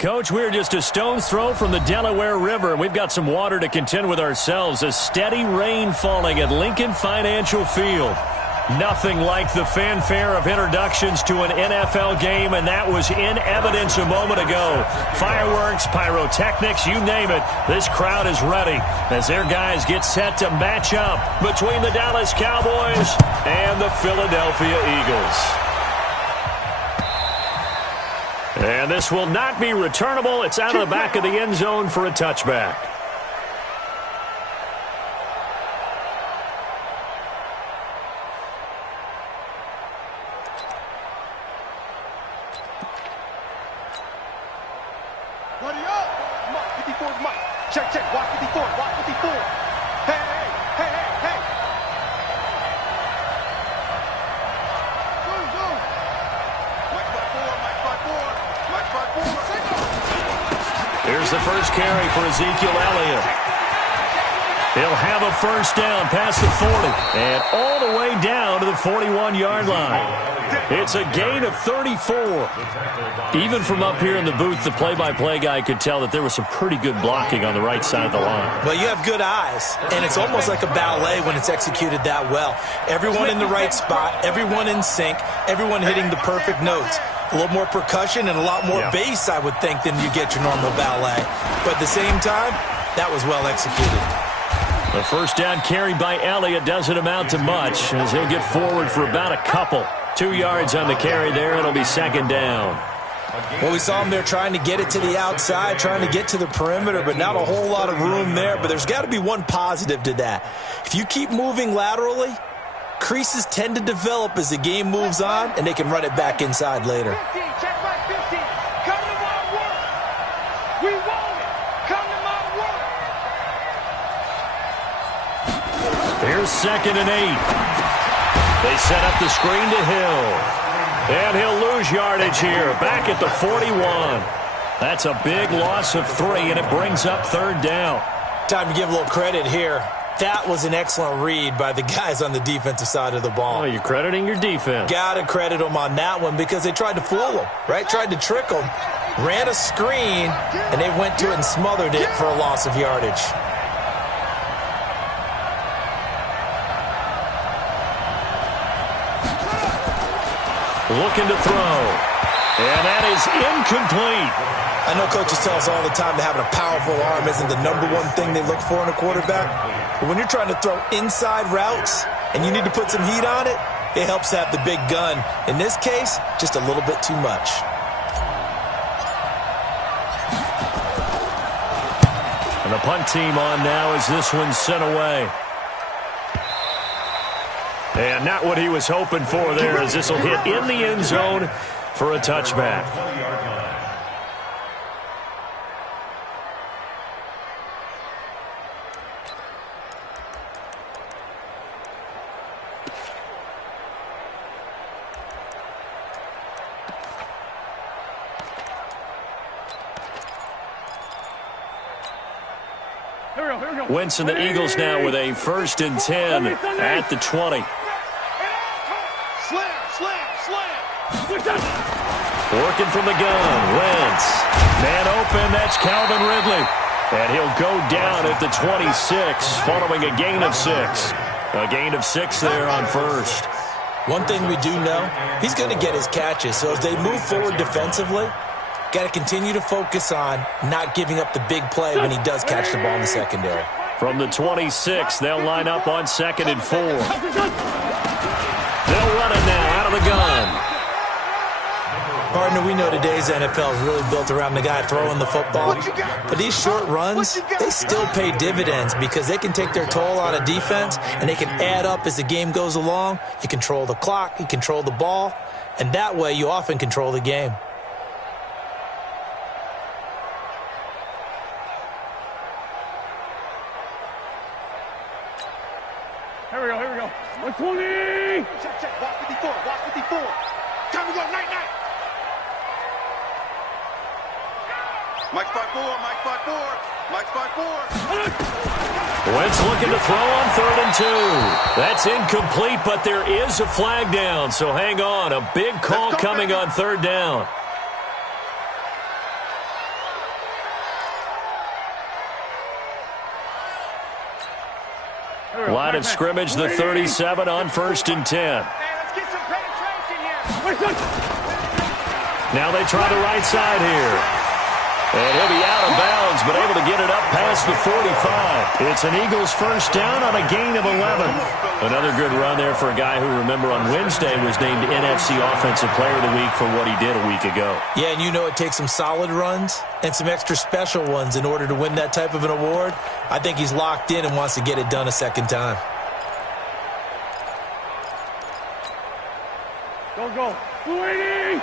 Coach, we're just a stone's throw from the Delaware River, and we've got some water to contend with ourselves. A steady rain falling at Lincoln Financial Field. Nothing like the fanfare of introductions to an NFL game, and that was in evidence a moment ago. Fireworks, pyrotechnics, you name it. This crowd is ready as their guys get set to match up between the Dallas Cowboys and the Philadelphia Eagles. And this will not be returnable. It's out of the back of the end zone for a touchback. Ready up. Mike, 54 is Mike. Check, check. Watch 54. Watch 54. Hey, hey, hey, hey, hey. Zoom, zoom. Mike 54, Mike 54. Mike 54. Here's the first carry for Ezekiel Elliott. He'll have a first down past the 40 and all the way down to the 41-yard line. It's a gain of 34. Even from up here in the booth, the play-by-play guy could tell that there was some pretty good blocking on the right side of the line. Well, you have good eyes, and it's almost like a ballet when it's executed that well. Everyone in the right spot, everyone in sync, everyone hitting the perfect notes. A little more percussion and a lot more bass, I would think, than you get your normal ballet. But at the same time, that was well executed. The first down carry by Elliott doesn't amount to much as he'll get forward for about a couple. 2 yards on the carry there. It'll be second down. Well, we saw him there trying to get it to the outside, trying to get to the perimeter, but not a whole lot of room there. But there's got to be one positive to that. If you keep moving laterally, creases tend to develop as the game moves on, and they can run it back inside later. 15, check back 15. Come to my work. We want it. Come to my work. Here's 2nd and 8. They set up the screen to Hill. And he'll lose yardage here, back at the 41. That's a big loss of 3, and it brings up 3rd down. Time to give a little credit here. That was an excellent read by the guys on the defensive side of the ball. Oh, you're crediting your defense. Got to credit them on that one because they tried to fool them, right? Tried to trick them. Ran a screen, and they went to it and smothered it for a loss of yardage. Looking to throw. And that is incomplete. I know coaches tell us all the time that having a powerful arm isn't the #1 thing they look for in a quarterback. But when you're trying to throw inside routes and you need to put some heat on it, it helps to have the big gun. In this case, just a little bit too much. And the punt team on now as this one's sent away. And not what he was hoping for there, as this will hit in the end zone for a touchback. Wentz and the Eagles now with a 1st and 10 at the 20. Slam, slam, slam. Working from the gun, Wentz. Man open, that's Calvin Ridley. And he'll go down at the 26 following a gain of 6. A gain of 6 there on 1st. One thing we do know, he's going to get his catches. So as they move forward defensively, got to continue to focus on not giving up the big play when he does catch the ball in the secondary. From the 26, they'll line up on 2nd and 4. They'll run it now out of the gun. Partner, we know today's NFL is really built around the guy throwing the football. But these short runs, they still pay dividends because they can take their toll on a defense and they can add up as the game goes along. You control the clock, you control the ball, and that way you often control the game. Here we go, here we go. 120. Check, check. Watch 54, watch 54. Time to go, night, night. Mike 5-4, Mike 5-4, Mike 5-4. Wentz looking to throw on 3rd and 2. That's incomplete, but there is a flag down, so hang on. A big call coming on 3rd down. Line of scrimmage, the 37 on 1st and 10. Now they try the right side here. And he'll be out of bounds, but able to get it up past the 45. It's an Eagles first down on a gain of 11. Another good run there for a guy who, remember, on Wednesday was named NFC Offensive Player of the Week for what he did a week ago. Yeah, and you know it takes some solid runs and some extra special ones in order to win that type of an award. I think he's locked in and wants to get it done a second time. Go. 280.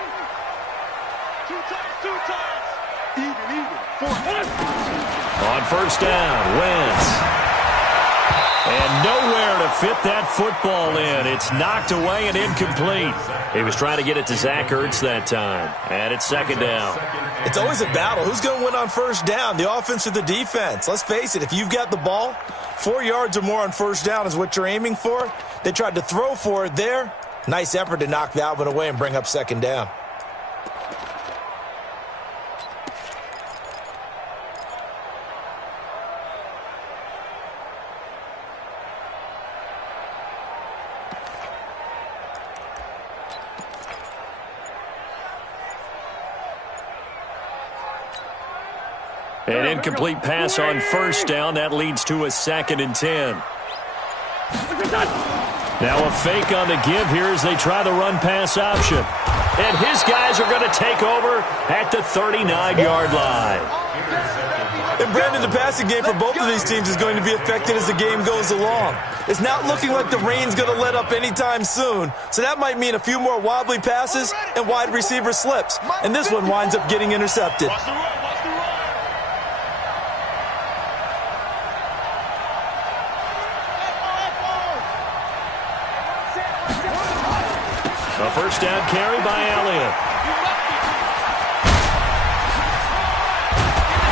Two times. Even. 4. On first down, Wentz. And nowhere to fit that football in. It's knocked away and incomplete. He was trying to get it to Zach Ertz that time. And it's second down. It's always a battle. Who's going to win on first down, the offense or the defense? Let's face it, if you've got the ball, 4 yards or more on first down is what you're aiming for. They tried to throw for it there. Nice effort to knock that one away and bring up second down. An incomplete pass on first down. That leads to a 2nd and 10. Now a fake on the give here as they try the run-pass option. And his guys are going to take over at the 39-yard line. And Brandon, the passing game for both of these teams is going to be affected as the game goes along. It's not looking like the rain's going to let up anytime soon. So that might mean a few more wobbly passes and wide receiver slips. And this one winds up getting intercepted. A first down carry by Elliott.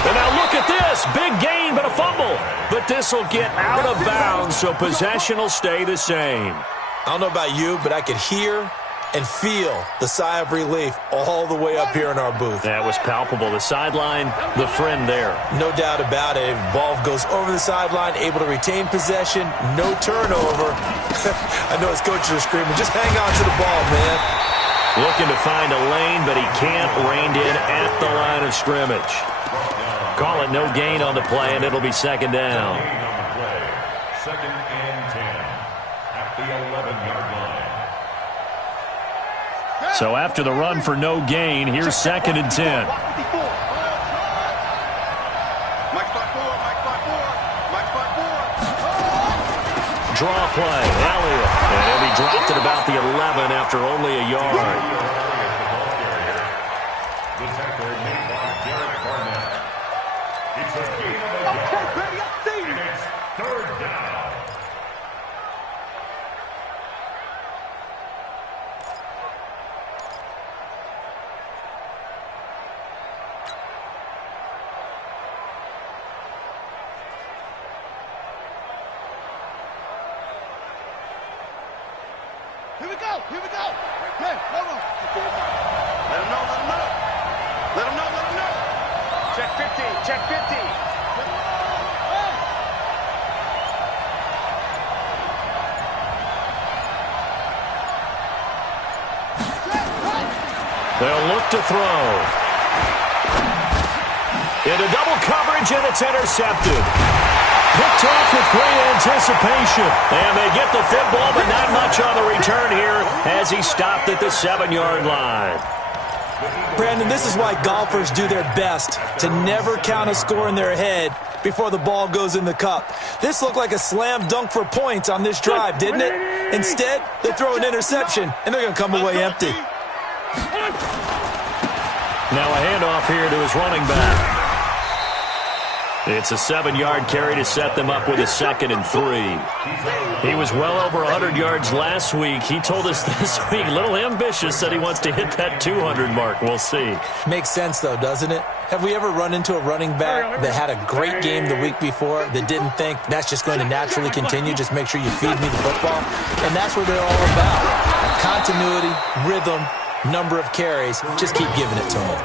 And now look at this. Big gain, but a fumble. But this will get out of bounds, so possession will stay the same. I don't know about you, but I could hear and feel the sigh of relief all the way up here in our booth. That was palpable. The sideline, the friend there. No doubt about it. Ball goes over the sideline, able to retain possession, no turnover. I know his coaches are screaming, just hang on to the ball, man. Looking to find a lane, but he can't. Reined in at the line of scrimmage. Call it no gain on the play, and it'll be second down. Second and 10 at the 11-yard line. So after the run for no gain, here's second and 10. Draw play, Elliott. And he'll be dropped at about the 11 after only a yard. The tackle made by Derek Barnett. It's a gain of a yard. And it's third down. Here we go. Hey, hold on. Let him know. Check 50. They'll look to throw. Into double coverage, and it's intercepted. Picked off with great anticipation. And they get the football, but not much on the return here as he stopped at the 7-yard line. Brandon, this is why golfers do their best to never count a score in their head before the ball goes in the cup. This looked like a slam dunk for points on this drive, didn't it? Instead, they throw an interception, and they're going to come away empty. Now a handoff here to his running back. It's a 7-yard carry to set them up with a 2nd and 3. He was well over 100 yards last week. He told us this week, a little ambitious, that he wants to hit that 200 mark. We'll see. Makes sense, though, doesn't it? Have we ever run into a running back that had a great game the week before that didn't think that's just going to naturally continue? Just make sure you feed me the football. And that's what they're all about. Continuity, rhythm, number of carries. Just keep giving it to him.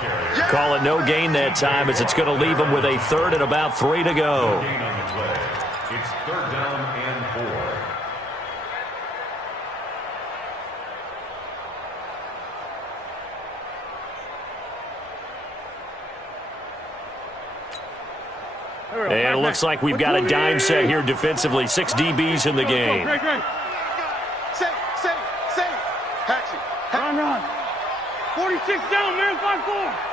Call it no gain that time as it's going to leave him with a 3rd and about 3 to go. It's 3rd down and 4. And it looks like we've got a dime set here defensively. 6 DBs in the game. Safe. Hatchet. Run. 46 down, man. 5-4.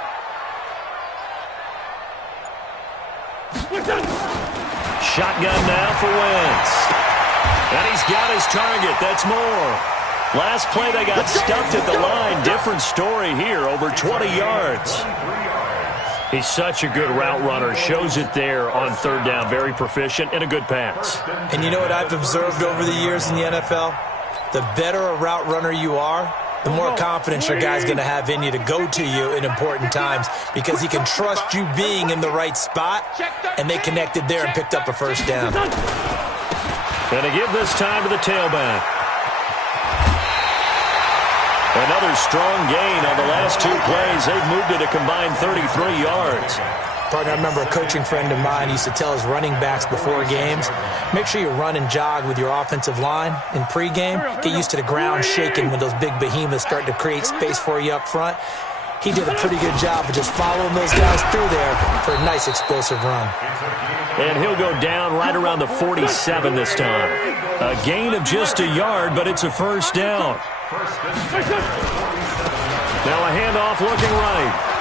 Shotgun now for Wentz. And he's got his target. That's more. Last play, they got stuffed at the line. Different story here, over 20 yards. He's such a good route runner. Shows it there on 3rd down. Very proficient and a good pass. And you know what I've observed over the years in the NFL? The better a route runner you are, the more confidence your guy's going to have in you to go to you in important times because he can trust you being in the right spot, and they connected there and picked up a 1st down. Going to give this time to the tailback. Another strong gain on the last 2 plays. They've moved it a combined 33 yards. Partner, I remember a coaching friend of mine used to tell his running backs before games, make sure you run and jog with your offensive line in pregame. Get used to the ground shaking when those big behemoths start to create space for you up front. He did a pretty good job of just following those guys through there for a nice explosive run. And he'll go down right around the 47 this time. A gain of just a yard, but it's a 1st down. Now a handoff looking right.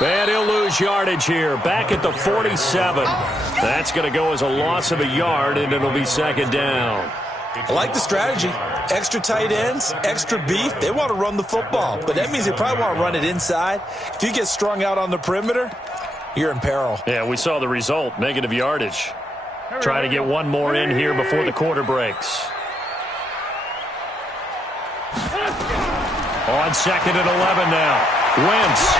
And he'll lose yardage here. Back at the 47. That's going to go as a loss of a yard, and it'll be 2nd down. I like the strategy. Extra tight ends, extra beef. They want to run the football, but that means they probably want to run it inside. If you get strung out on the perimeter, you're in peril. Yeah, we saw the result, negative yardage. Try to get one more in here before the quarter breaks. On 2nd and 11 now. Wentz.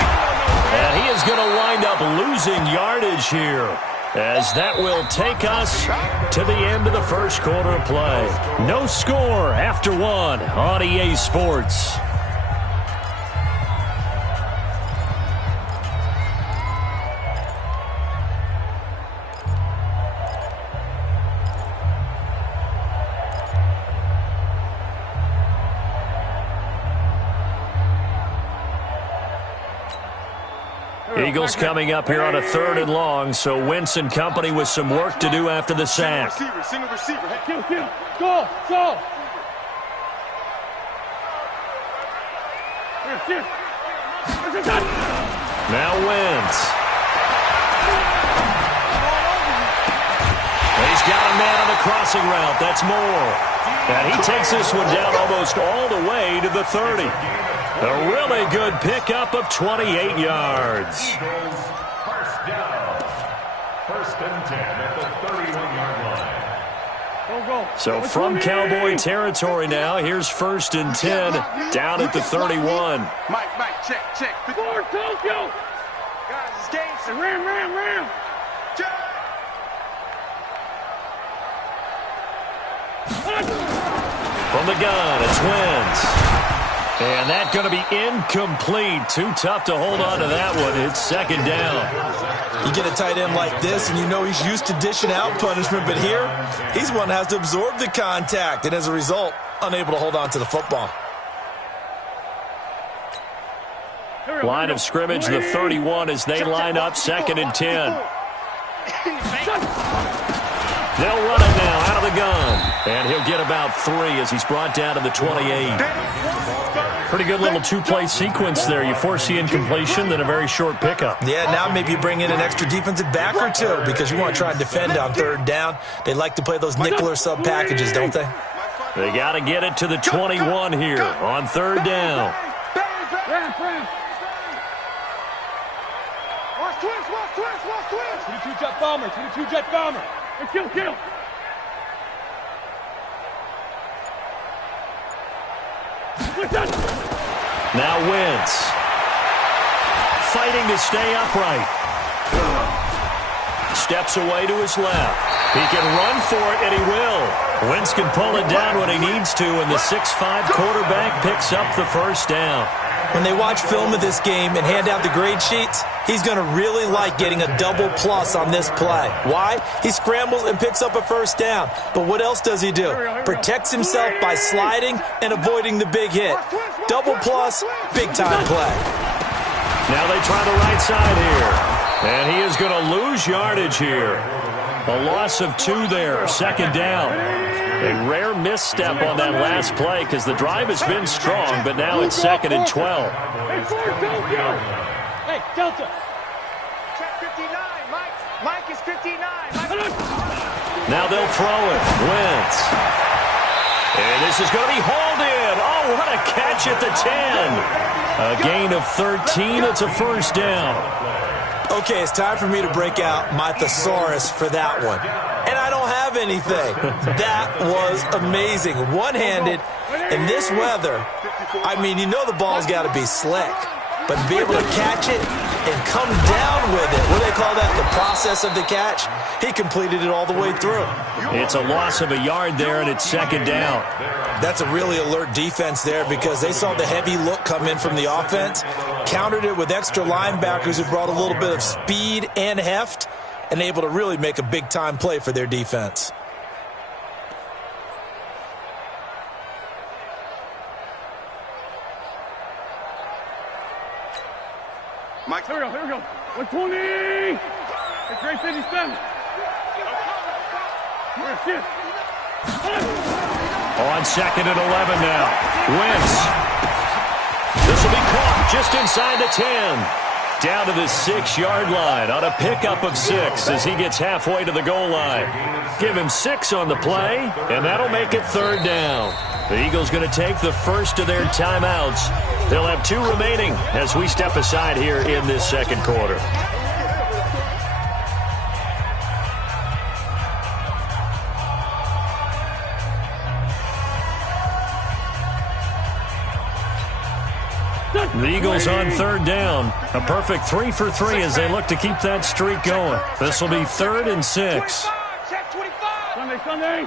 And he is going to wind up losing yardage here, as that will take us to the end of the 1st quarter of play. No score after 1 on EA Sports. Eagles coming up here on a 3rd and long, so Wentz and company with some work to do after the sack. Single receiver. Kill. Go. Now Wentz. He's got a man on the crossing route. That's more. And he takes this one down almost all the way to the 30. A really good pickup of 28 yards. Eagles, 1st down. 1st and 10 at the 31-yard line. So from Cowboy territory now, here's 1st and 10 down at the 31. Mike, check. Forward, Tokyo. Guys, it's game. Ram. Check. From the gun, it's Wentz. And that's going to be incomplete. Too tough to hold on to that one. It's 2nd down. You get a tight end like this, and you know he's used to dishing out punishment, but here, he's one that has to absorb the contact, and as a result, unable to hold on to the football. Line of scrimmage, the 31, as they line up 2nd and 10. They'll run it now out of the gun. And he'll get about 3 as he's brought down to the 28. Pretty good little 2-play sequence there. You force the incompletion, then a very short pickup. Yeah, now maybe you bring in an extra defensive back or 2 because you want to try and defend on 3rd down. They like to play those nickel or sub packages, don't they? They got to get it to the 21 here on 3rd down. Watch twist. 22 jet bomber. And kill. Now Wentz. Fighting to stay upright. Steps away to his left. He can run for it, and he will. Wentz can pull it down when he needs to, and the 6'5" quarterback picks up the 1st down. When they watch film of this game and hand out the grade sheets, he's going to really like getting a double plus on this play. Why? He scrambles and picks up a first down. But what else does he do? Protects himself by sliding and avoiding the big hit. Double plus, big-time play. Now they try the right side here. And he is going to lose yardage here. A loss of 2 there, second down. A rare misstep on that last play because the drive has been strong, but now it's 2nd and 12. Hey, Delta. Check 59. Mike is 59. Now they'll throw it. Wentz. And this is going to be hauled in. Oh, what a catch at the 10. A gain of 13. It's a first down. Okay, it's time for me to break out my thesaurus for that one. And I don't have anything. That was amazing. One-handed in this weather. I mean, you know the ball's got to be slick. But to be able to catch it and come down with it, what do they call that, the process of the catch? He completed it all the way through. It's a loss of a yard there, and it's second down. That's a really alert defense there because they saw the heavy look come in from the offense, countered it with extra linebackers who brought a little bit of speed and heft, and able to really make a big-time play for their defense. Mike. Here we go. 120. It's grade 57. Here, On 2nd and 11 now. Wentz. This will be caught just inside the 10. Down to the 6-yard line on a pickup of 6 as he gets halfway to the goal line. Give him 6 on the play, and that'll make it 3rd down. The Eagles going to take the first of their timeouts. They'll have 2 remaining as we step aside here in this second quarter. The Eagles on 3rd down. A perfect 3 for 3 as they look to keep that streak going. This will be 3rd and 6. Check 25. Sunday.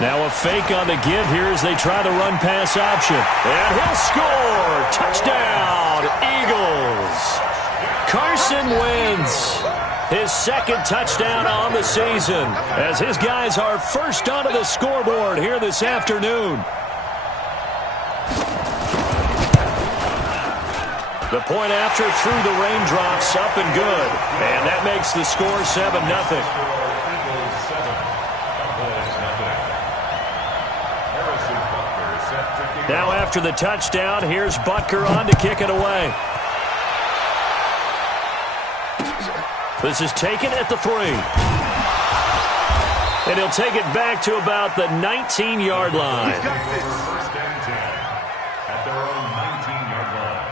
Now a fake on the give here as they try the run-pass option. And he'll score! Touchdown, Eagles! Carson Wentz. His 2nd touchdown on the season as his guys are first onto the scoreboard here this afternoon. The point after through the raindrops, up and good. And that makes the score 7-0. Now after the touchdown, here's Butker on to kick it away. This is taken at the 3. And he'll take it back to about the 19-yard line. First and 10 at their own 19-yard line.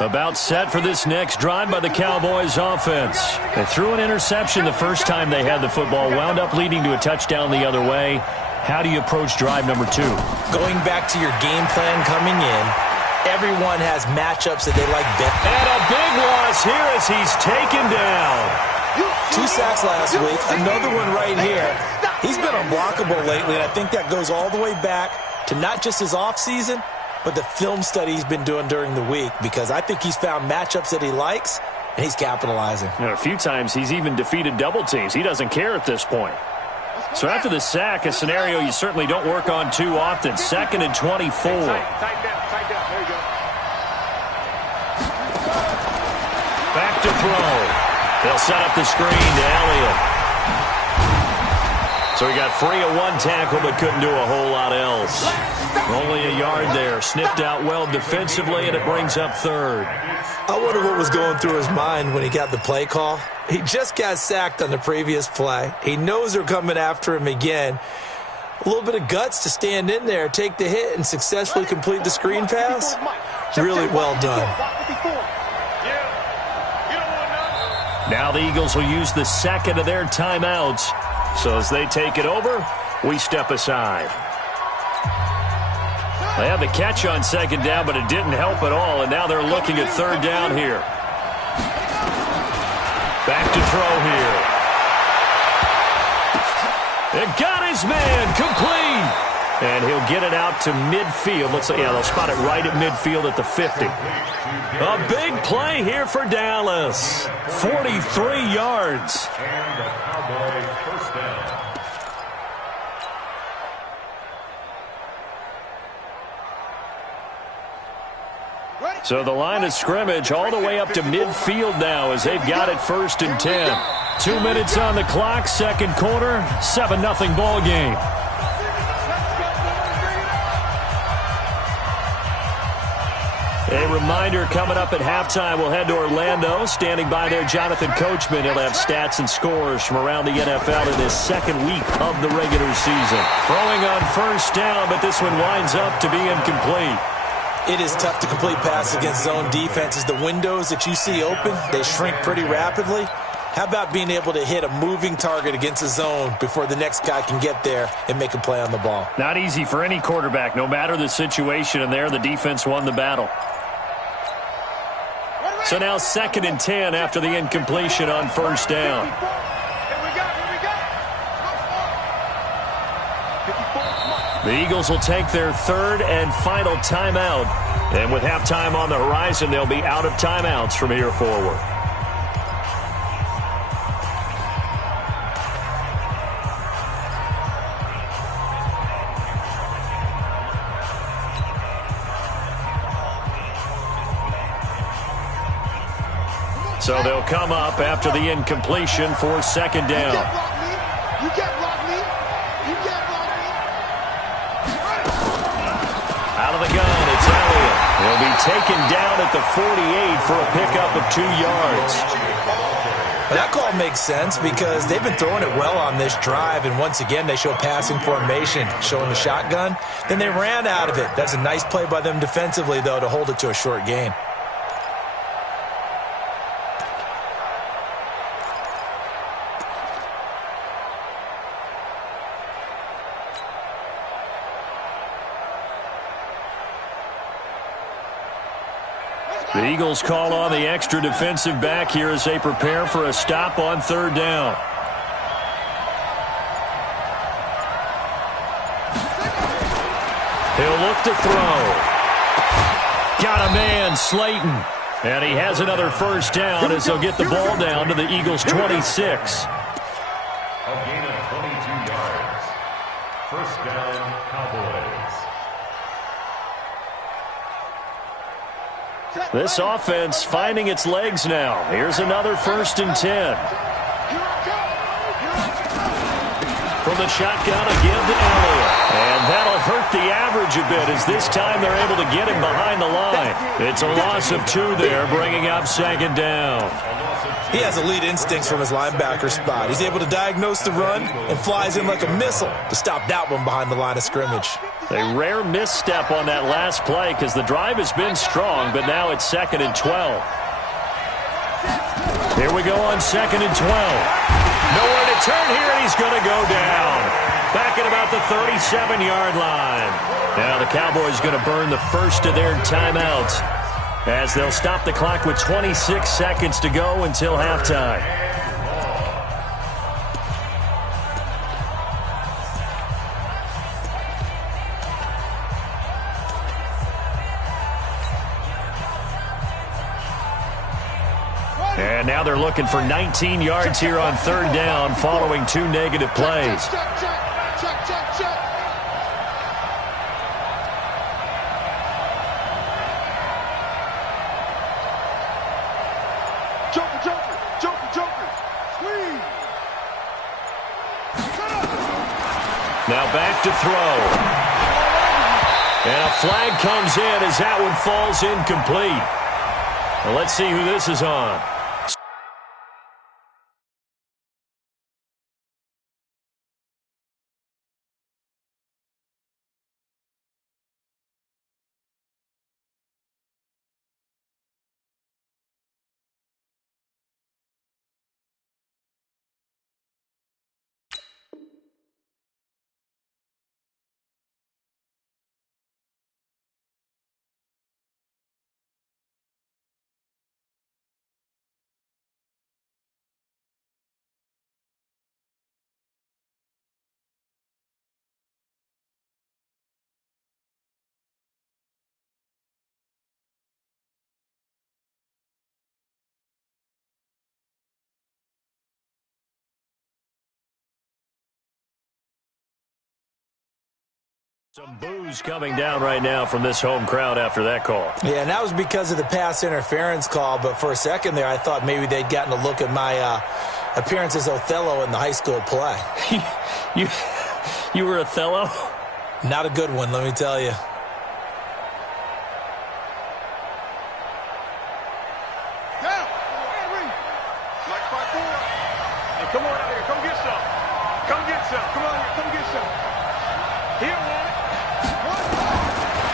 About set for this next drive by the Cowboys offense. They threw an interception the first time they had the football, wound up leading to a touchdown the other way. How do you approach drive number 2? Going back to your game plan coming in, everyone has matchups that they like better. And a big loss here as he's taken down. 2 sacks last week, another one right here. He's been unblockable lately, and I think that goes all the way back to not just his offseason, but the film study he's been doing during the week, because I think he's found matchups that he likes, and he's capitalizing. And a few times he's even defeated double teams. He doesn't care at this point. So after the sack, a scenario you certainly don't work on too often. 2nd and 24. Tight down. There you go. Back to throw. They'll set up the screen to Elliott. So he got free of 1 tackle but couldn't do a whole lot else. Only a yard there. Sniffed out well defensively, and it brings up 3rd. I wonder what was going through his mind when he got the play call. He just got sacked on the previous play. He knows they're coming after him again. A little bit of guts to stand in there, take the hit, and successfully complete the screen pass. Really well done. Now the Eagles will use the 2nd of their timeouts. So as they take it over, we step aside. They had the catch on second down, but it didn't help at all, and now they're looking at third down here. Back to throw here. It got his man complete. And he'll get it out to midfield. Looks like, yeah, they'll spot it right at midfield at the 50. A big play here for Dallas. 43 yards. And the Cowboys first down. So the line of scrimmage all the way up to midfield now as they've got it 1st and 10. 2 minutes on the clock, second quarter, 7-0 ball game. A reminder, coming up at halftime, we'll head to Orlando. Standing by there, Jonathan Coachman. He'll have stats and scores from around the NFL in this second week of the regular season. Throwing on first down, but this one winds up to be incomplete. It is tough to complete passes against zone defenses. The windows that you see open, they shrink pretty rapidly. How about being able to hit a moving target against a zone before the next guy can get there and make a play on the ball? Not easy for any quarterback, no matter the situation, and there the defense won the battle. So now 2nd and 10 after the incompletion on first down. The Eagles will take their 3rd and final timeout. And with halftime on the horizon, they'll be out of timeouts from here forward. So they'll come up after the incompletion for 2nd down. You can't block me. You can't block me. Out of the gun, it's Elliott. He'll be taken down at the 48 for a pickup of 2 yards. That call makes sense because they've been throwing it well on this drive, and once again they show passing formation, showing the shotgun. Then they ran out of it. That's a nice play by them defensively, though, to hold it to a short gain. The Eagles call on the extra defensive back here as they prepare for a stop on 3rd down. He'll look to throw. Got a man, Slayton. And he has another first down as they'll get the ball down to the Eagles' 26. A gain of 22 yards. First down, Cowboys. This offense finding its legs now. Here's another 1st and 10. From the shotgun again to Elliott. And that'll hurt the average a bit as this time they're able to get him behind the line. It's a loss of 2 there, bringing up 2nd down. He has elite instincts from his linebacker spot. He's able to diagnose the run and flies in like a missile to stop that one behind the line of scrimmage. A rare misstep on that last play because the drive has been strong, but now it's 2nd and 12. Here we go on 2nd and 12. Nowhere to turn here, and he's going to go down. Back at about the 37-yard line. Now the Cowboys going to burn the first of their timeouts as they'll stop the clock with 26 seconds to go until halftime. And now they're looking for 19 yards here on 3rd down following 2 negative plays. Check. Joker. Squeeze. Now back to throw. And a flag comes in as that one falls incomplete. Well, let's see who this is on. Some boos coming down right now from this home crowd after that call. Yeah, and that was because of the pass interference call, but for a second there I thought maybe they'd gotten a look at my appearance as Othello in the high school play. You were Othello? Not a good one, let me tell you. Come on out here. Come get some. Come get some. Come on here. Come get some. He'll want it.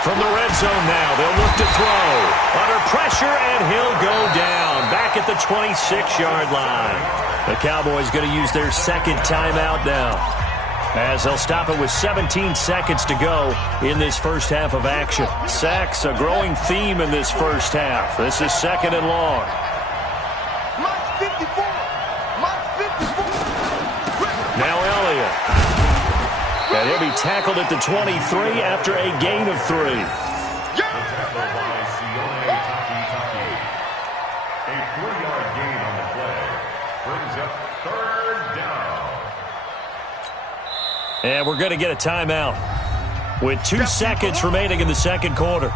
From the red zone now, they'll look to throw. Under pressure, and he'll go down. Back at the 26-yard line. The Cowboys going to use their second timeout now, as they'll stop it with 17 seconds to go in this first half of action. Sacks, a growing theme in this first half. This is second and long. Now Elliott. And he'll be tackled at the 23 after a gain of 3. A 3-yard gain on the play brings up third down. And we're going to get a timeout with 2 seconds remaining in the second quarter.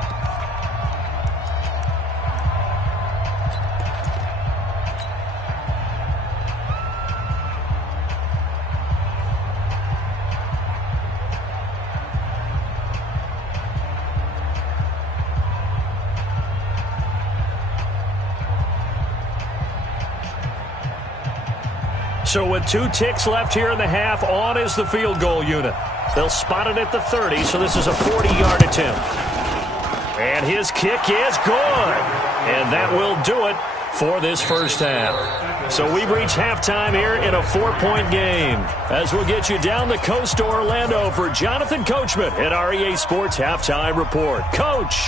So with 2 ticks left here in the half, on is the field goal unit. They'll spot it at the 30, so this is a 40-yard attempt. And his kick is good. And that will do it for this first half. So we've reached halftime here in a 4-point game, as we'll get you down the coast to Orlando for Jonathan Coachman at our EA Sports Halftime Report. Coach!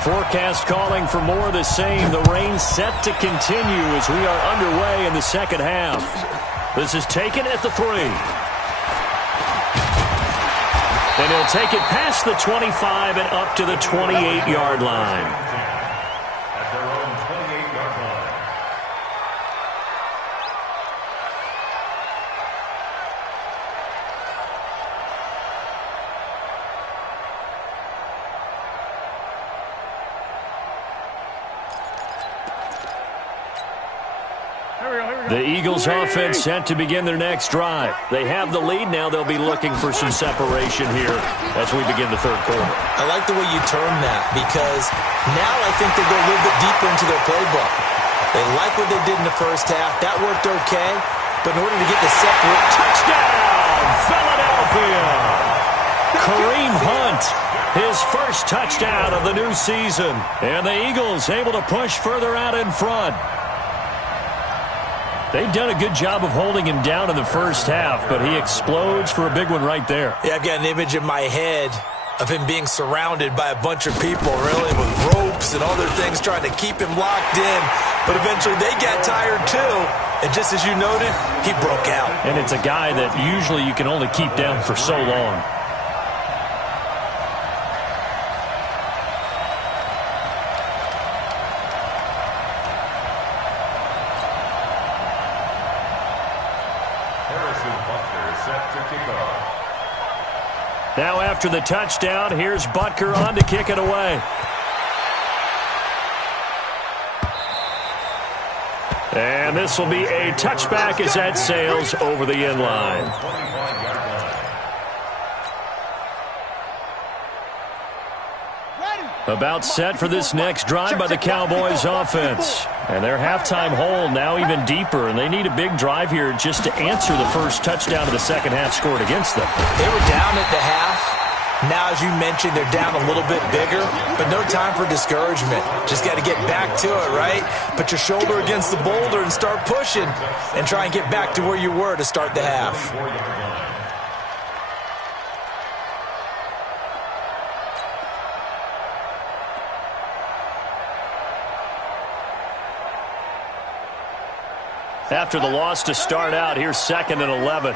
Forecast calling for more of the same. The rain set to continue as we are underway in the second half. This is taken at the 3. And he'll take it past the 25 and up to the 28-yard line. At their own 28-yard line. The Eagles offense set to begin their next drive. They have the lead now. They'll be looking for some separation here as we begin the third quarter. I like the way you term that, because now I think they go a little bit deeper into their playbook. They like what they did in the first half. That worked okay, but in order to get the separate... Touchdown, Philadelphia! Kareem Hunt, his first touchdown of the new season. And the Eagles able to push further out in front. They've done a good job of holding him down in the first half, but he explodes for a big one right there. Yeah, I've got an image in my head of him being surrounded by a bunch of people, really, with ropes and other things trying to keep him locked in. But eventually they got tired too, and just as you noted, he broke out. And it's a guy that usually you can only keep down for so long. Now after the touchdown, here's Butker on to kick it away. And this will be a touchback as that sails over the end line. About set for this next drive by the Cowboys offense. And their halftime hole now even deeper, and they need a big drive here just to answer the first touchdown of the second half scored against them. They were down at the half. Now, as you mentioned, they're down a little bit bigger, but no time for discouragement. Just got to get back to it, right? Put your shoulder against the boulder and start pushing and try and get back to where you were to start the half. After the loss to start out, here's 2nd and 11.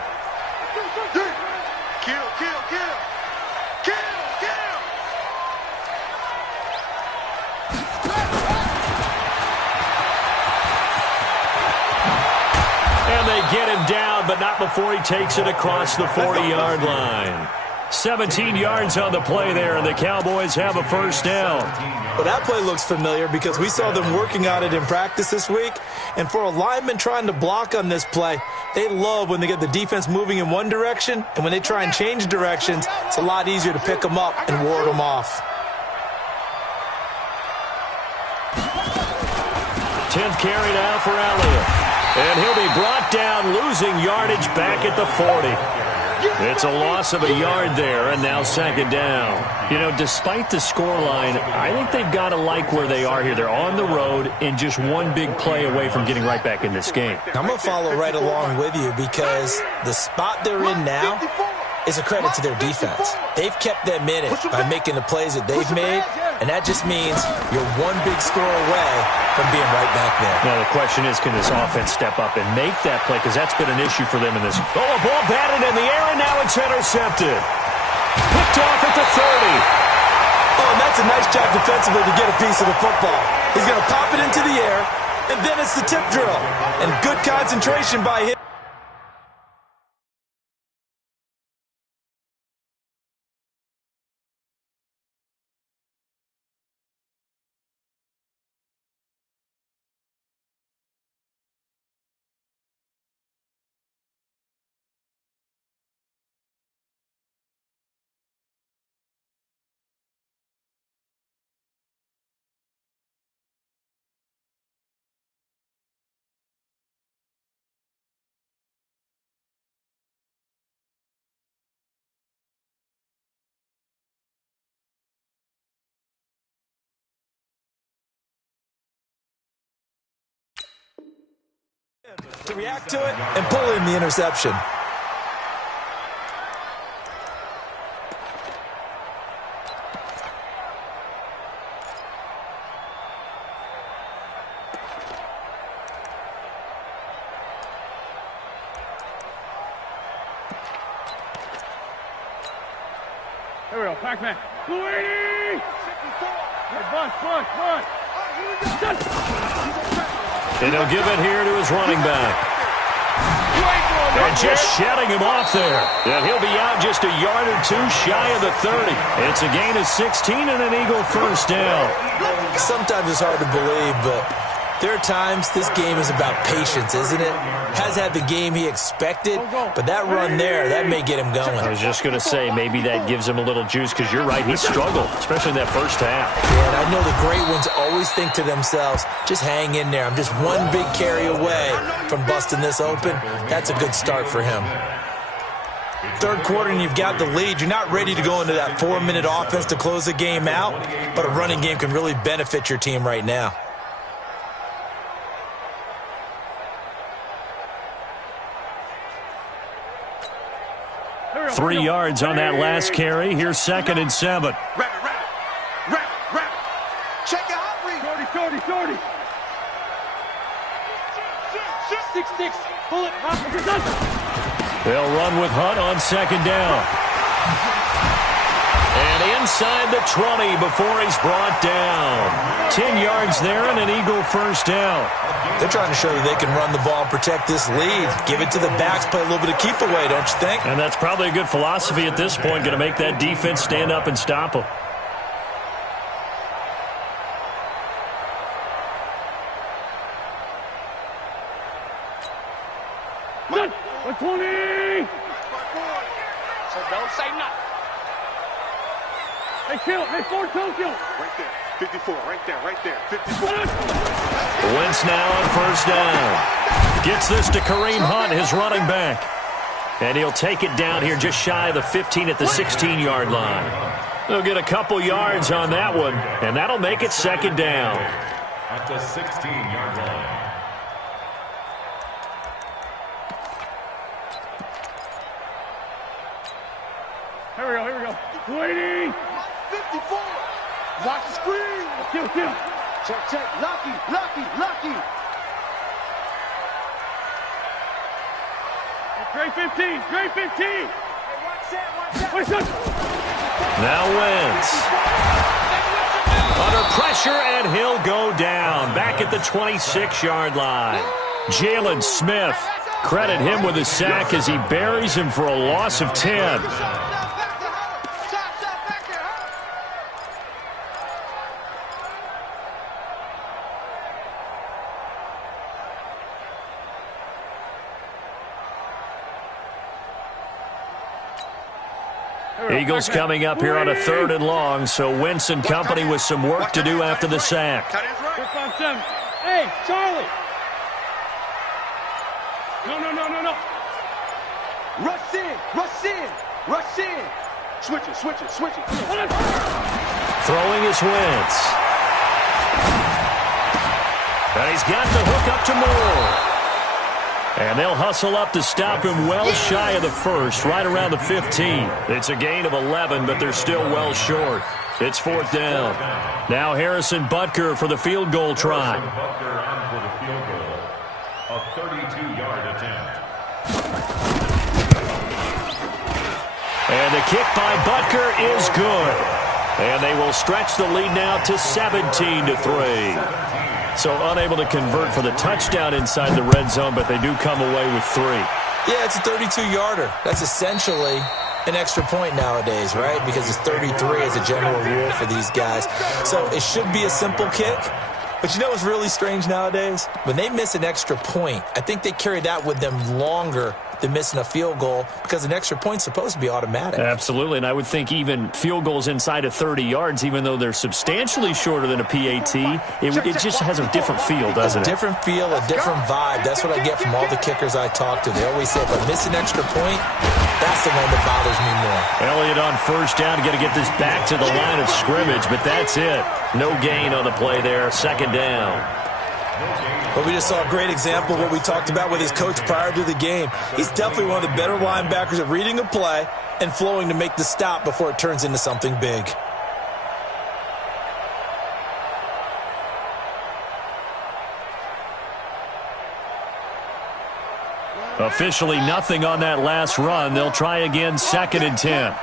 And they get him down, but not before he takes it across the 40-yard line. 17 yards on the play there, and the Cowboys have a first down. Well, that play looks familiar because we saw them working on it in practice this week. And for a lineman trying to block on this play, they love when they get the defense moving in one direction, and when they try and change directions, it's a lot easier to pick them up and ward them off. 10th carry now for Elliott. And he'll be brought down, losing yardage back at the 40. It's a loss of a yard there, and now second down. You know, despite the scoreline, I think they've got to like where they are here. They're on the road and just one big play away from getting right back in this game. I'm going to follow right along with you because the spot they're in now is a credit to their defense. They've kept them in it by making the plays that they've made, and that just means you're one big score away from being right back there. Now, the question is, can this offense step up and make that play? Because that's been an issue for them in this. Oh, a ball batted in the air, and now it's intercepted. Picked off at the 30. Oh, and that's a nice job defensively to get a piece of the football. He's going to pop it into the air, and then it's the tip drill. And good concentration by him. To react to it and pull in the interception. Here we go, Pac-Man. 280! Bunch. And he'll give it here to his running back. And just shedding him off there. And he'll be out just a yard or two shy of the 30. It's a gain of 16 and an Eagle first down. Sometimes it's hard to believe, but there are times this game is about patience, isn't it? Has had the game he expected, but that run there, that may get him going. I was just going to say, maybe that gives him a little juice, because you're right, he struggled, especially in that first half. Yeah, and I know the great ones always think to themselves, just hang in there. I'm just one big carry away from busting this open. That's a good start for him. Third quarter and you've got the lead. You're not ready to go into that 4-minute offense to close the game out, but a running game can really benefit your team right now. Three yards on that last carry. Here's 2nd and 7. Rabbit. Check it out, Reed. Shorty. 6-6. Pull it. They'll run with Hunt on 2nd down. And inside the 20 before he's brought down. 10 yards there and an Eagle first down. They're trying to show that they can run the ball and protect this lead. Give it to the backs, play a little bit of keep away, don't you think? And that's probably a good philosophy at this point, going to make that defense stand up and stop them. Mike, 20! So don't say nothing. Hey, kill. Hey, Ford, don't kill. Right there. 54, right there. 54. Wentz now on first down. Gets this to Kareem Hunt, his running back. And he'll take it down here just shy of the 15 at the 16-yard line. They'll get a couple yards on that one, and that'll make it 2nd down. At the 16-yard line. Here we go. 280! 54. Watch the screen. Kill. Check. Lucky. Great 15. Hey, watch that. Now Wentz. Under pressure. pressure, and he'll go down. Back at the 26-yard line. Jalen Smith, credit him with a sack as he buries him for a loss of 10. Eagles coming up here on a 3rd and long, so Wentz and company with some work to do after the sack. Hey, Charlie! No. Rush in. Switch it. Throwing is Wentz. And he's got the hook up to Moore. And they'll hustle up to stop him well shy of the first, right around the 15. It's a gain of 11, but they're still well short. It's 4th down. Now Harrison Butker for the field goal try. Butker on for the field goal. A 32-yard attempt. And the kick by Butker is good. And they will stretch the lead now to 17-3. So unable to convert for the touchdown inside the red zone, but they do come away with 3. Yeah, it's a 32-yarder. That's essentially an extra point nowadays, right? Because it's 33 as a general rule for these guys. So it should be a simple kick. But you know what's really strange nowadays? When they miss an extra point, I think they carry that with them longer than missing a field goal because an extra point's supposed to be automatic. Absolutely, and I would think even field goals inside of 30 yards, even though they're substantially shorter than a PAT, it just has a different feel, doesn't it? A different feel, a different vibe. That's what I get from all the kickers I talk to. They always say, if I miss an extra point, that's the one that bothers me more. Elliott on 1st down, got to get this back to the line of scrimmage, but that's it. No gain on the play there, 2nd down. But we just saw a great example of what we talked about with his coach prior to the game. He's definitely one of the better linebackers at reading a play and flowing to make the stop before it turns into something big. Officially nothing on that last run. They'll try again, 2nd and 10.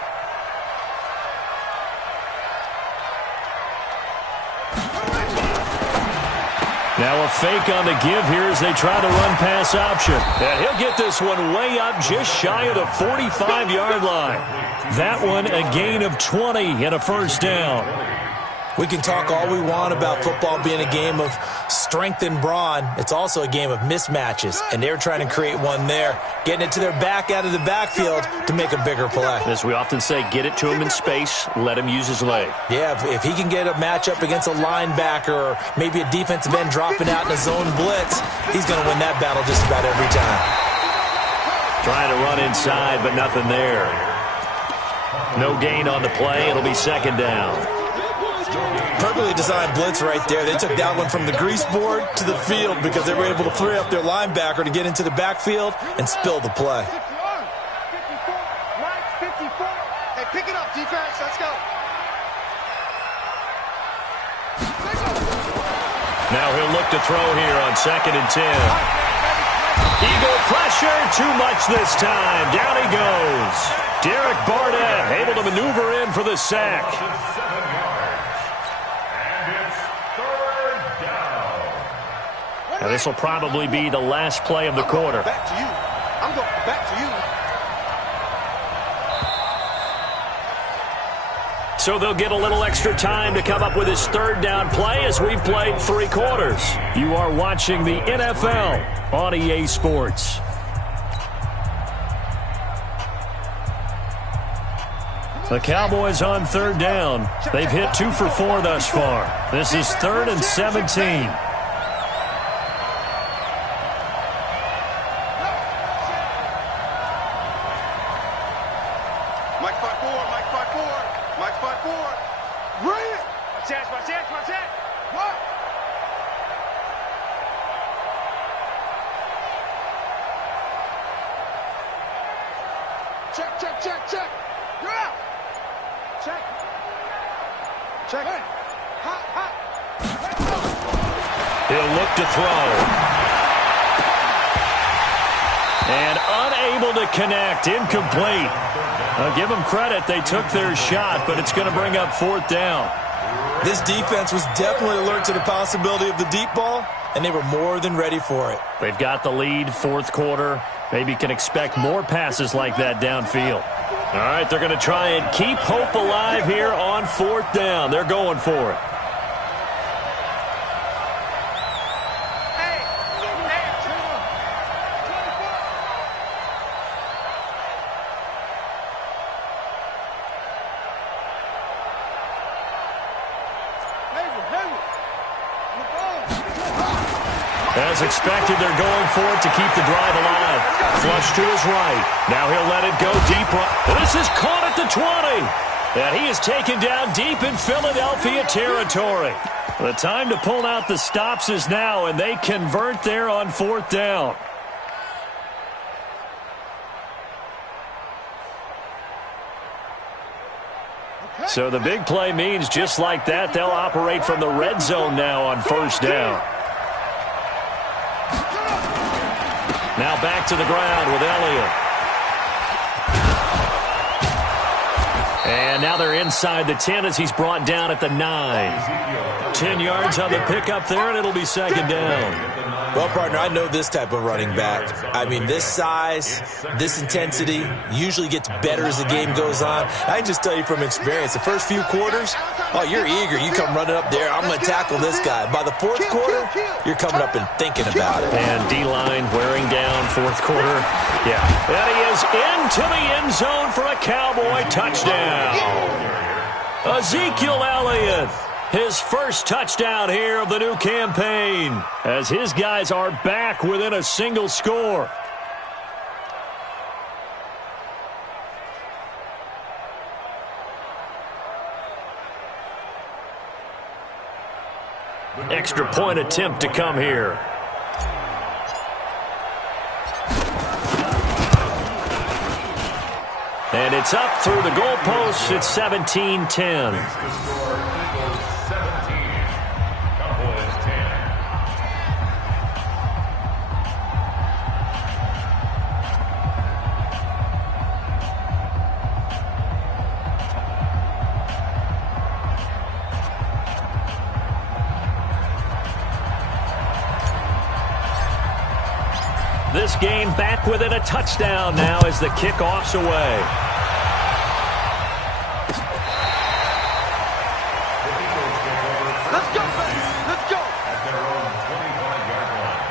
Now a fake on the give here as they try to run pass option. And he'll get this one way up just shy of the 45-yard line. That one a gain of 20 and a 1st down. We can talk all we want about football being a game of strength and brawn. It's also a game of mismatches, and they're trying to create one there, getting it to their back out of the backfield to make a bigger play. As we often say, get it to him in space, let him use his leg. Yeah, if he can get a matchup against a linebacker or maybe a defensive end dropping out in a zone blitz, he's going to win that battle just about every time. Trying to run inside, but nothing there. No gain on the play. It'll be 2nd down. Perfectly designed blitz right there. They took that one from the grease board to the field because they were able to free up their linebacker to get into the backfield and spill the play. 54. Hey, pick it up, defense. Let's go. Now he'll look to throw here on 2nd and 10. Eagle pressure, too much this time. Down he goes. Derek Barnett able to maneuver in for the sack. Now this will probably be the last play of the quarter. Back to you. I'm going back to you. So they'll get a little extra time to come up with his 3rd down play as we've played 3 quarters. You are watching the NFL on EA Sports. The Cowboys on 3rd down. They've hit 2 for 4 thus far. This is 3rd and 17. Check. You're out. Check. Hot. He'll look to throw. And unable to connect. Incomplete. I'll give them credit. They took their shot, but it's going to bring up 4th down. This defense was definitely alert to the possibility of the deep ball, and they were more than ready for it. They've got the lead, fourth quarter. Maybe can expect more passes like that downfield. All right, they're going to try and keep hope alive here on fourth down. They're going for it. As expected, they're going for it to keep the drive alive. Flush to his right. Now he'll let it go deep right. This is caught at the 20. And he is taken down deep in Philadelphia territory. The time to pull out the stops is now, and they convert there on fourth down. So the big play means just like that, they'll operate from the red zone now on first down. Now back to the ground with Elliott. And now they're inside the 10 as he's brought down at the 9. 10 yards on the pickup there, and it'll be second down. Well, partner, I know this type of running back. I mean, this size, this intensity usually gets better as the game goes on. I can just tell you from experience, the first few quarters, oh, you're eager. You come running up there, I'm going to tackle this guy. By the fourth quarter, you're coming up and thinking about it. And D-line wearing down fourth quarter. Yeah. And he is into the end zone for a Cowboy touchdown. Ezekiel Elliott. His first touchdown here of the new campaign as his guys are back within a single score. Extra point attempt to come here. And it's up through the goalposts. It's 17-10. This game back within a touchdown now as the kickoff's away. Let's go, baby. Let's go. At their own 25-yard line.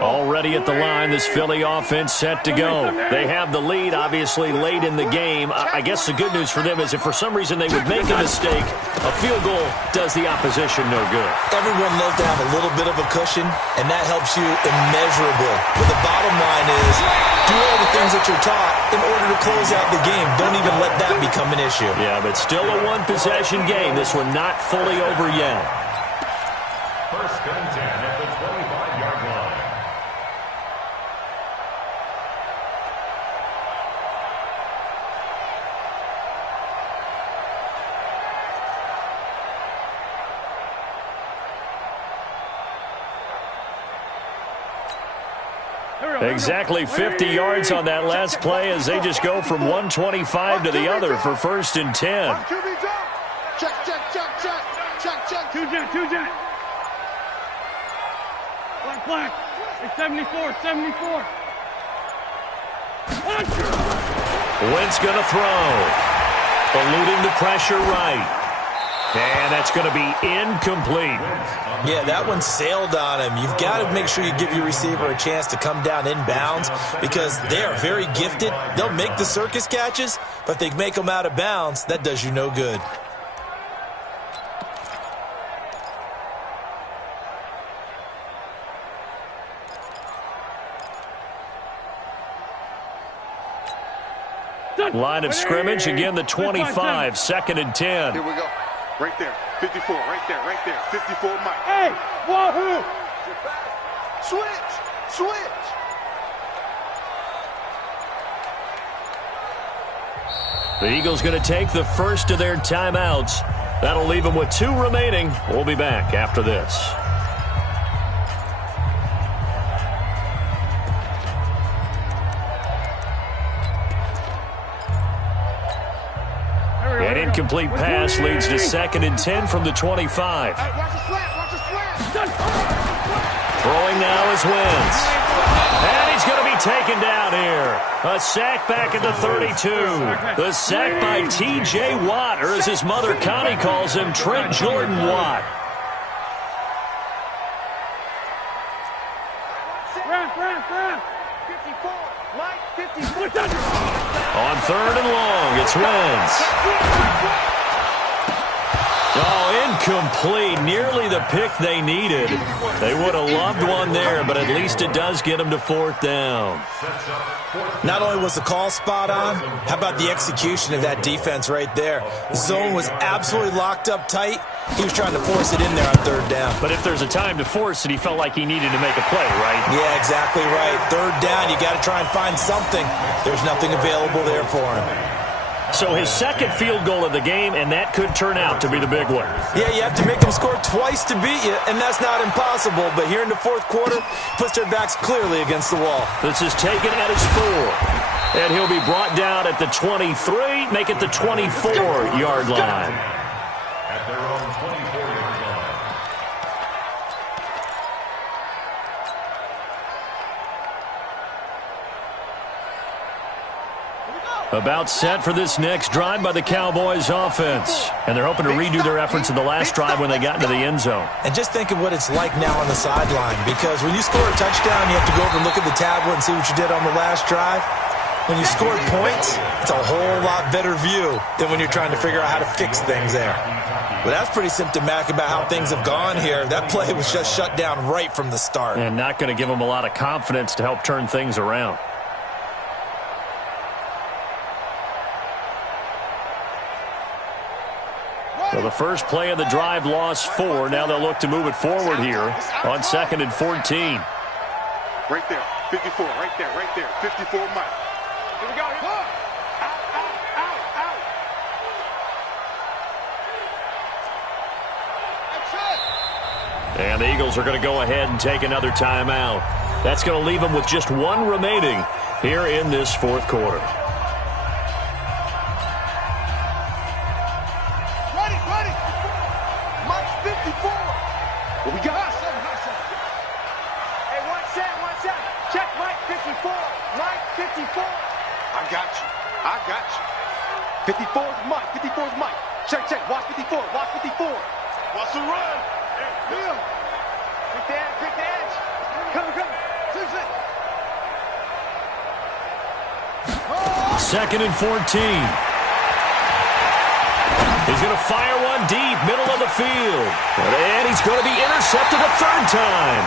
Already at the line, this Philly offense set to go. They have the lead, obviously, late in the game. I guess the good news for them is if for some reason they would make a mistake, a field goal does the opposition no good. Everyone loves to have a little bit of a cushion, and that helps you immeasurably. But the bottom line is, do all the things that you're taught in order to close out the game. Don't even let that become an issue. Yeah, but still a one-possession game. This one not fully over yet. First and 10 at the 25-yard line. Exactly 50 yards on that last play as they just go from 125 to the other for first and 10. Check, check, check, check. Check, check. Two jet. Black. It's 74. Wentz going to throw. Eluding the pressure right. And that's going to be incomplete. Yeah, that one sailed on him. You've got to make sure you give your receiver a chance to come down inbounds because they are very gifted. They'll make the circus catches, but if they make them out of bounds, that does you no good. Line of scrimmage, again the 25, second and 10. Here we go. Right there. 54, right there. 54, Mike. Hey, wahoo! Switch. The Eagles going to take the first of their timeouts. That'll leave him with 2 remaining. We'll be back after this. An incomplete pass leads to 2nd and 10 from the 25. Throwing now is Wentz. And he's going to be taken down here. A sack back at the 32. The sack by T.J. Watt, or as his mother Connie calls him, Trent Jordan Watt. On 3rd and long, it's Wentz. Oh, incomplete. Nearly the pick they needed. They would have loved one there, but at least it does get them to 4th down. Not only was the call spot on, how about the execution of that defense right there? The zone was absolutely locked up tight. He was trying to force it in there on 3rd down. But if there's a time to force it, he felt like he needed to make a play, right? Yeah, exactly right. 3rd down, you got to try and find something. There's nothing available there for him. So his 2nd field goal of the game, and that could turn out to be the big one. Yeah, you have to make them score twice to beat you, and that's not impossible. But here in the 4th quarter, puts their backs clearly against the wall. This is taken at his 4. And he'll be brought down at the 23, make it the 24-yard line. At their own 24-yard line. About set for this next drive by the Cowboys offense. And they're hoping to redo their efforts in the last drive when they got into the end zone. And just think of what it's like now on the sideline, because when you score a touchdown, you have to go over and look at the tablet and see what you did on the last drive. When you scored points, it's a whole lot better view than when you're trying to figure out how to fix things there. But that's pretty symptomatic about how things have gone here. That play was just shut down right from the start. And not going to give them a lot of confidence to help turn things around. So the first play of the drive lost 4. Now they'll look to move it forward here on 2nd and 14. Right there, 54, right there, 54 Mike. Here we go, out, And the Eagles are going to go ahead and take another timeout. That's going to leave them with just 1 remaining here in this 4th quarter. What we got? Hey, one set. Check Mike 54. Mike 54. I got you. 54 is Mike. 54 is Mike. Check. Watch 54. Watch the run. Hey, Bill. Quick the edge. Come. 2nd and 14. He's going to fire one deep, middle of the field. And he's going to be intercepted a 3rd time.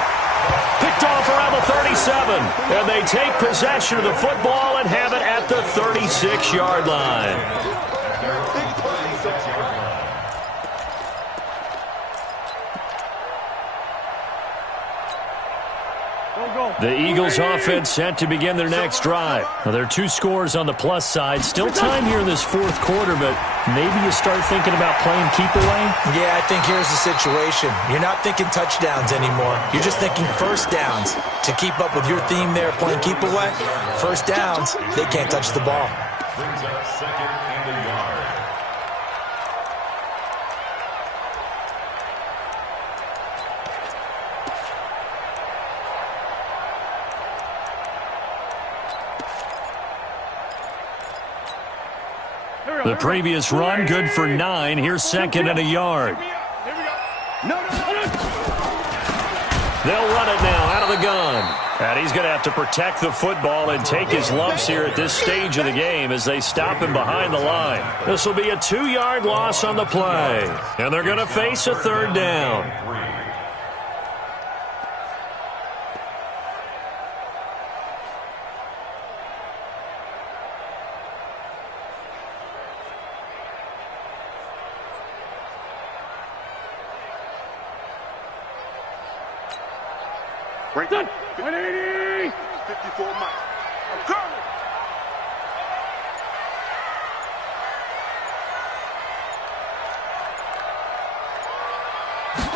Picked off around the 37. And they take possession of the football and have it at the 36-yard line. The Eagles offense set to begin their next drive. Now, there are 2 scores on the plus side. Still time here in this 4th quarter, but maybe you start thinking about playing keep away? Yeah, I think here's the situation. You're not thinking touchdowns anymore. You're just thinking 1st downs. To keep up with your theme there, playing keep away, 1st downs, they can't touch the ball. Brings up 2nd and a yard. The previous run, good for 9. Here's 2nd and a yard. No. They'll run it now out of the gun. And he's going to have to protect the football and take his lumps here at this stage of the game as they stop him behind the line. This will be a 2-yard loss on the play. And they're going to face a 3rd down. Right there. 180. 54 Mike. I'm coming.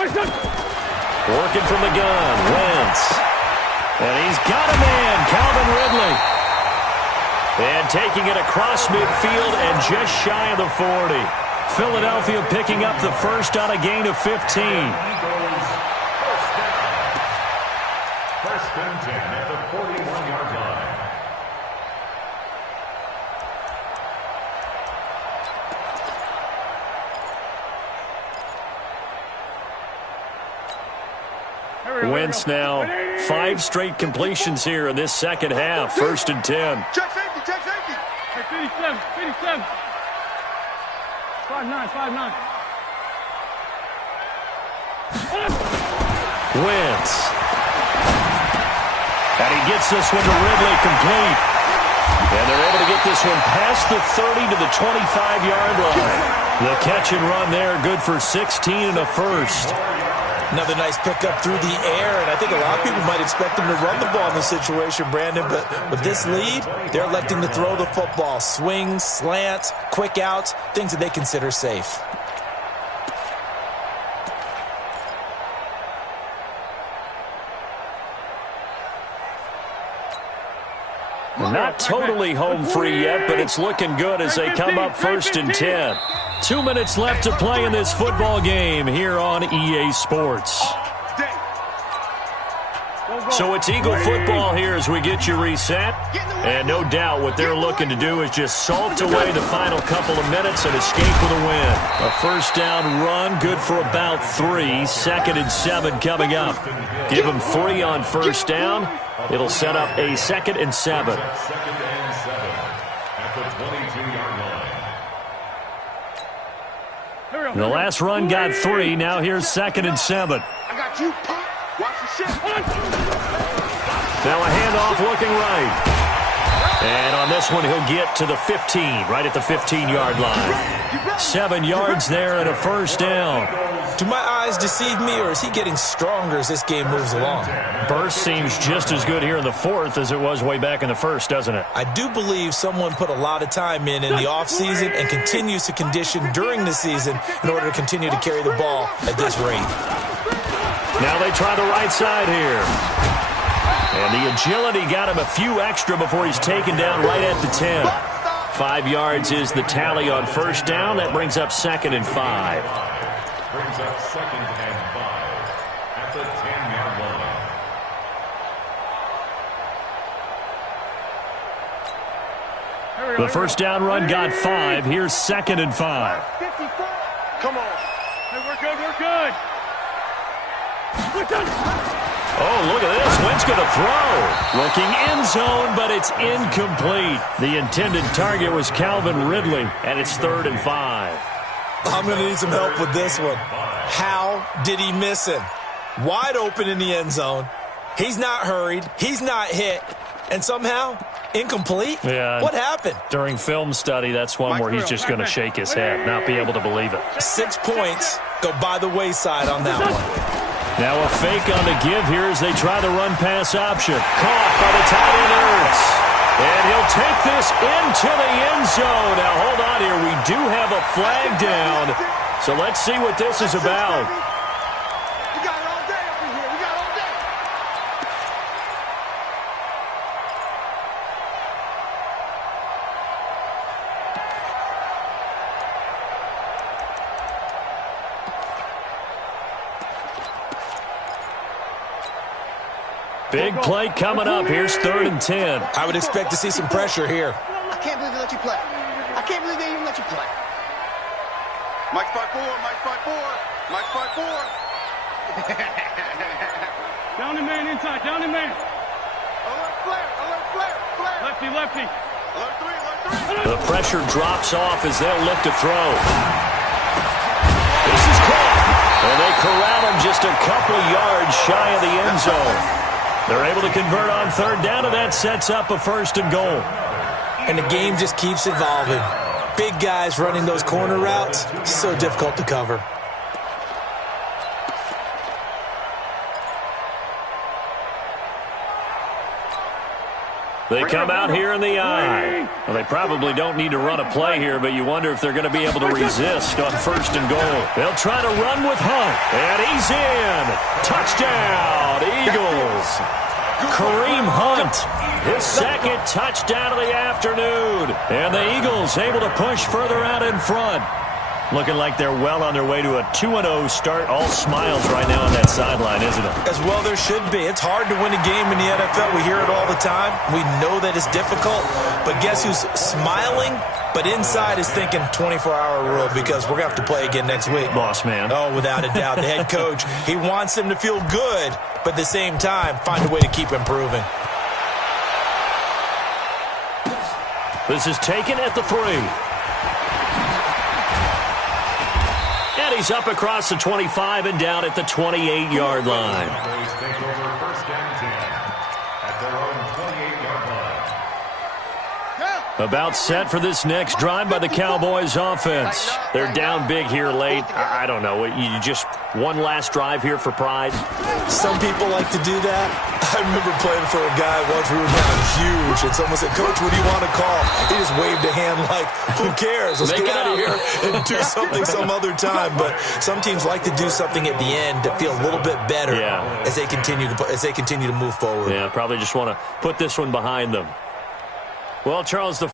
Working from the gun, Wentz. And he's got a man, Calvin Ridley. And taking it across midfield and just shy of the 40. Philadelphia picking up the first on a gain of 15. First and 10 at the 41-yard line. Wentz now 5 straight completions here in this second half. First and 10. Check safety, check safety. Hey, 57. 5'9". Wentz. And he gets this one to Ridley complete. And they're able to get this one past the 30 to the 25-yard line. The catch and run there, good for 16 and a first. Another nice pickup through the air, and I think a lot of people might expect them to run the ball in this situation, Brandon, but with this lead, they're electing to throw the football. Swings, slants, quick outs, things that they consider safe. Not totally home free yet, but it's looking good as they come up first and 10. 2 minutes left to play in this football game here on EA Sports. So it's Eagle football here as we get you reset. And no doubt what they're looking to do is just salt away the final couple of minutes and escape with a win. A first down run, good for about 3. Second and 7 coming up. Give them 3 on first down. It'll set up a second and 7. Second and 7 at the 22-yard line. The last run got 3. Now here's second and 7. I got you, pop. Watch the shit. Now a handoff looking right. And on this one, he'll get to the 15, right at the 15-yard line. 7 yards there and a first down. Do my eyes deceive me, or is he getting stronger as this game moves along? Burst seems just as good here in the fourth as it was way back in the first, doesn't it? I do believe someone put a lot of time in the offseason and continues to condition during the season in order to continue to carry the ball at this rate. Now they try the right side here. And the agility got him a few extra before he's taken down right at the 10. 5 yards is the tally on first down. That brings up second and 5. Brings up second and 5 at the 10-yard line. The first down run got 5. Here's second and 5. 54. Come on. Hey, we're good. Oh, look at this. Wentz going to throw. Looking end zone, but it's incomplete. The intended target was Calvin Ridley, and it's third and 5. I'm going to need some help with this one. How did he miss him? Wide open in the end zone. He's not hurried. He's not hit. And somehow, incomplete? Yeah. What happened? During film study, that's one where he's just going to shake his head, not be able to believe it. 6 points go by the wayside on that one. Now a fake on the give here as they try the run-pass option. Caught by the tight end, Ertz. And he'll take this into the end zone. Now, hold on here. We do have a flag down. So let's see what this is about. We got it all day up in here. We got it all day. Big play coming up. Here's third and 10. I would expect to see some pressure here. I can't believe they let you play. I can't believe they even let you play. Mike 5-4, Mike 5-4, Mike 5-4. Down the man inside, down the man. Alert flare. Lefty. Alert 3. The pressure drops off as they'll look to throw. This is caught. And they corral him just a couple yards shy of the end zone. They're able to convert on third down, and that sets up a first and goal. And the game just keeps evolving. Big guys running those corner routes, so difficult to cover. They come out here in the I. Well, they probably don't need to run a play here, but you wonder if they're going to be able to resist on 1st and goal. They'll try to run with Hunt, and he's in. Touchdown, Eagles. Kareem Hunt, his 2nd touchdown of the afternoon. And the Eagles able to push further out in front. Looking like they're well on their way to a 2-0 start. All smiles right now on that sideline, isn't it? As well there should be. It's hard to win a game in the NFL. We hear it all the time. We know that it's difficult. But guess who's smiling? But inside is thinking 24-hour rule because we're going to have to play again next week. Boss man. Oh, without a doubt. The head coach, he wants them to feel good, but at the same time, find a way to keep improving. This is taken at the 3. And he's up across the 25 and down at the 28-yard line. Take over 1st and 10 at their own 28-yard line. About set for this next drive by the Cowboys offense. They're down big here late. I don't know. You just one last drive here for pride? Some people like to do that. I remember playing for a guy once. We were down huge, and someone said, "Coach, what do you want to call?" He just waved a hand like, "Who cares? Let's get out of here and do something some other time." But some teams like to do something at the end to feel a little bit better as they continue to move forward. Yeah, probably just want to put this one behind them. Well, Charles, the